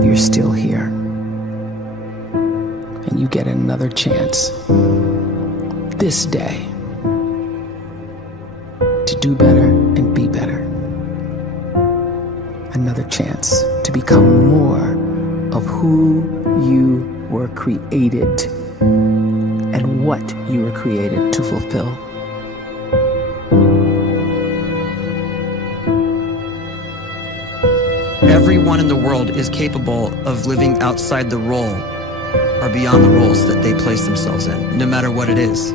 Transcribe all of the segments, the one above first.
you're still here. And you get another chance this day to do better and be better. Another chance to become more of who you were created and what you were created to fulfill. Everyone in the world is capable of living outside the role or beyond the roles that they place themselves in, no matter what it is.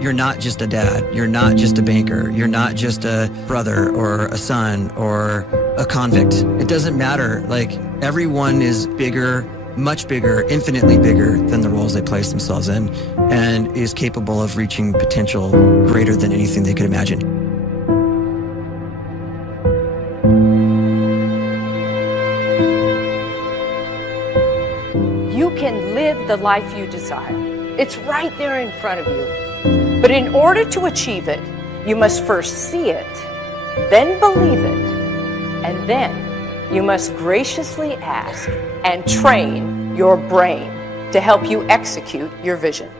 You're not just a dad, you're not just a banker, you're not just a brother or a son or a convict. It doesn't matter. Like, everyone is bigger, much bigger, infinitely bigger than the roles they place themselves in, and is capable of reaching potential greater than anything they could imagine. You can live the life you desire. It's right there in front of you. But in order to achieve it, you must first see it, then believe it, and then you must graciously ask and train your brain to help you execute your vision.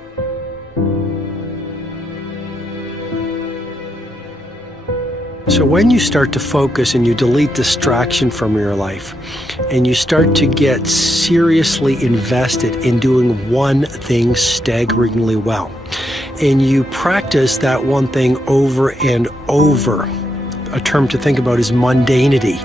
So when you start to focus and you delete distraction from your life, and you start to get seriously invested in doing one thing staggeringly well, and you practice that one thing over and over, a term to think about is mundanity.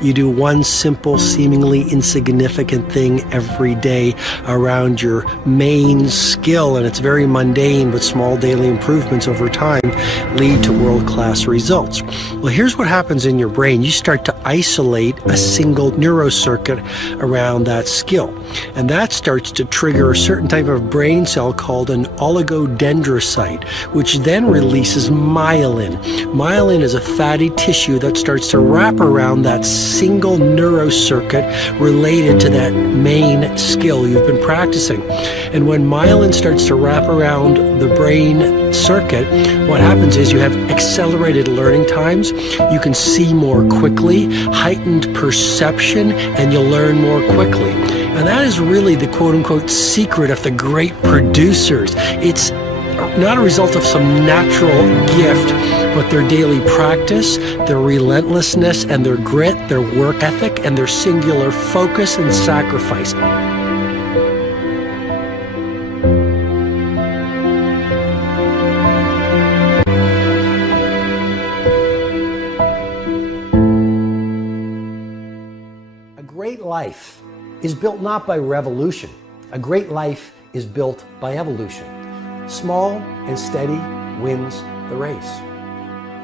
You do one simple, seemingly insignificant thing every day around your main skill, and it's very mundane, but small daily improvements over time lead to world-class results. Well, here's what happens in your brain. You start to isolate a single neurocircuit around that skill, and that starts to trigger a certain type of brain cell called an oligodendrocyte, which then releases myelin. Myelin is a fatty tissue that starts to wrap around that single neurocircuit related to that main skill you've been practicing. And when myelin starts to wrap around the brain circuit, what happens is you have accelerated learning times, you can see more quickly, heightened perception, and you'll learn more quickly. And that is really the quote-unquote secret of the great producers. It's not a result of some natural gift, but their daily practice, their relentlessness and their grit, their work ethic, and their singular focus and sacrifice. A great life is built not by revolution. A great life is built by evolution. Small and steady wins the race.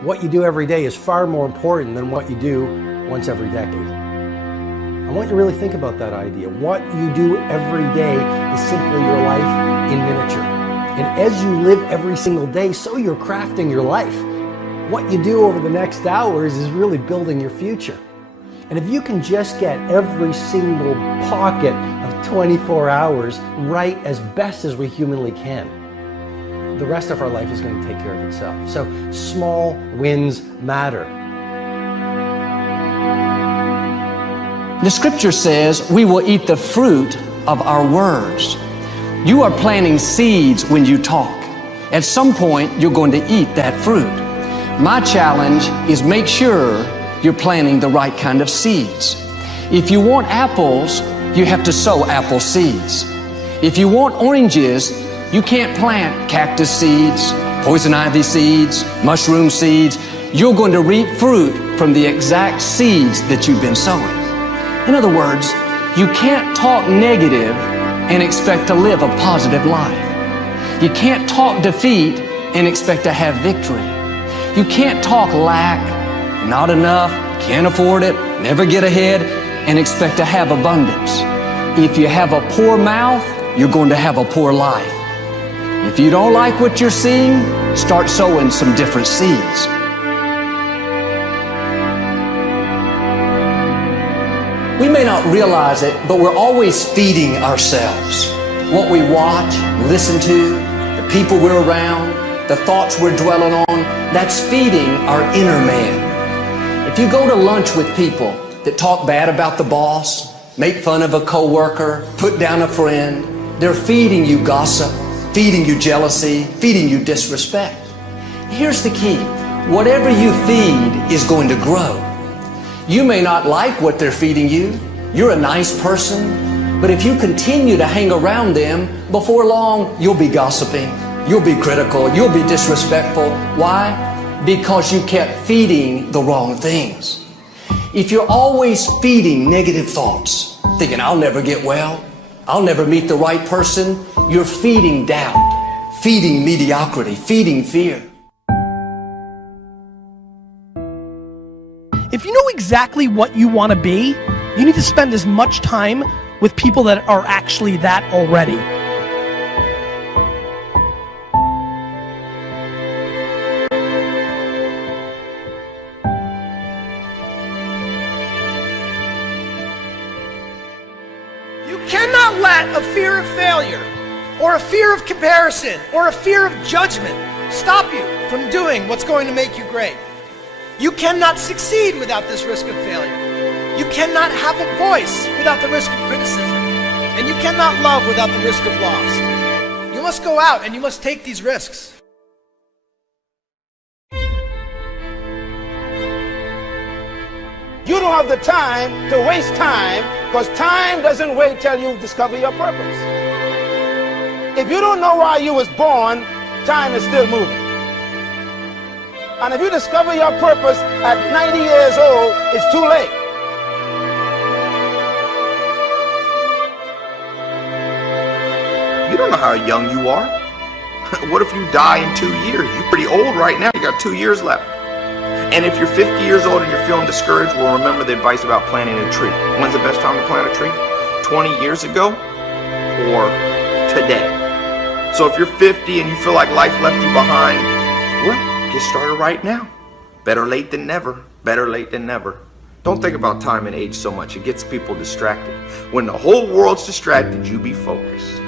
What you do every day is far more important than what you do once every decade. I want you to really think about that idea. What you do every day is simply your life in miniature. And as you live every single day, so you're crafting your life. What you do over the next hours is really building your future. And if you can just get every single pocket of 24 hours right as best as we humanly can, the rest of our life is going to take care of itself. So small wins matter. The scripture says we will eat the fruit of our words. You are planting seeds when you talk. At some point, you're going to eat that fruit. My challenge is make sure you're planting the right kind of seeds. If you want apples, you have to sow apple seeds. If you want oranges, you can't plant cactus seeds, poison ivy seeds, mushroom seeds. You're going to reap fruit from the exact seeds that you've been sowing. In other words, you can't talk negative and expect to live a positive life. You can't talk defeat and expect to have victory. You can't talk lack, not enough, can't afford it, never get ahead, and expect to have abundance. If you have a poor mouth, you're going to have a poor life. If you don't like what you're seeing, start sowing some different seeds. We may not realize it, but we're always feeding ourselves. What we watch, listen to, the people we're around, the thoughts we're dwelling on, that's feeding our inner man. If you go to lunch with people that talk bad about the boss, make fun of a coworker, put down a friend. They're feeding you gossip, feeding you jealousy, feeding you disrespect. Here's the key. Whatever you feed is going to grow. You may not like what they're feeding you. You're a nice person. But if you continue to hang around them, before long, you'll be gossiping. You'll be critical. You'll be disrespectful. Why? Because you kept feeding the wrong things. If you're always feeding negative thoughts, thinking, I'll never get well, I'll never meet the right person, you're feeding doubt, feeding mediocrity, feeding fear. If you know exactly what you want to be, you need to spend as much time with people that are actually that already. You cannot let a fear of failure, or a fear of comparison, or a fear of judgment stop you from doing what's going to make you great. You cannot succeed without this risk of failure. You cannot have a voice without the risk of criticism. And you cannot love without the risk of loss. You must go out and you must take these risks. You don't have the time to waste time, because time doesn't wait till you discover your purpose. If you don't know why you was born, time is still moving. And if you discover your purpose at 90 years old, it's too late. You don't know how young you are. What if you die in 2 years? You're pretty old right now. You got 2 years left. And if you're 50 years old and you're feeling discouraged, well, remember the advice about planting a tree. When's the best time to plant a tree? 20 years ago or today? So if you're 50 and you feel like life left you behind, well, get started right now. Better late than never. Better late than never. Don't think about time and age so much. It gets people distracted. When the whole world's distracted, you be focused.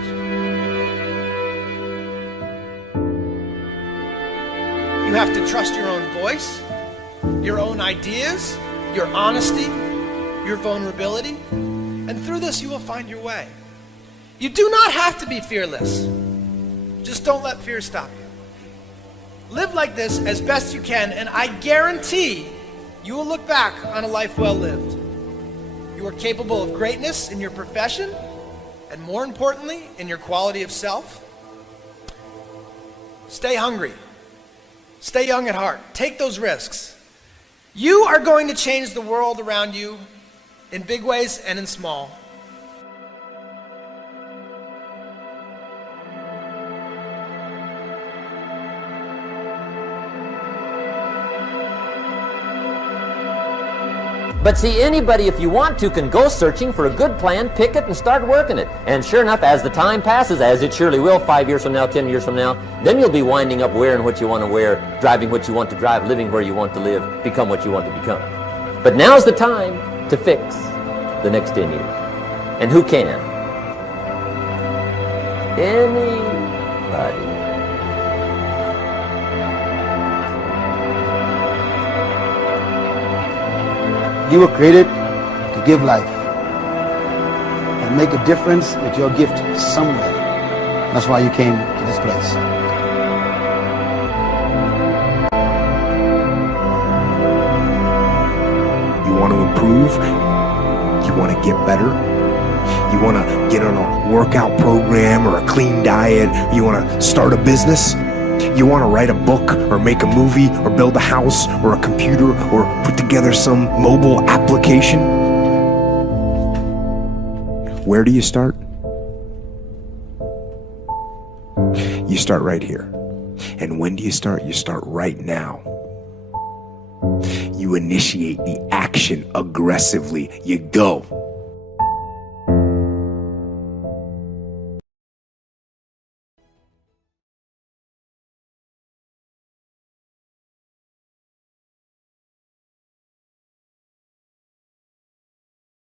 You have to trust your own voice, your own ideas, your honesty, your vulnerability, and through this you will find your way. You do not have to be fearless. Just don't let fear stop you. Live like this as best you can, and I guarantee you will look back on a life well lived. You are capable of greatness in your profession, and more importantly, in your quality of self. Stay hungry. Stay young at heart. Take those risks. You are going to change the world around you in big ways and in small. But see, anybody, if you want to, can go searching for a good plan, pick it, and start working it. And sure enough, as the time passes, as it surely will 5 years from now, 10 years from now, then you'll be winding up wearing what you want to wear, driving what you want to drive, living where you want to live, become what you want to become. But now's the time to fix the next 10 years. And who can? Anybody. You were created to give life and make a difference with your gift somewhere. That's why you came to this place. You want to improve? You want to get better? You want to get on a workout program or a clean diet? You want to start a business? You want to write a book or make a movie or build a house or a computer or put together some mobile application? Where do you start? You start right here. And when do you start? You start right now. You initiate the action aggressively. You go.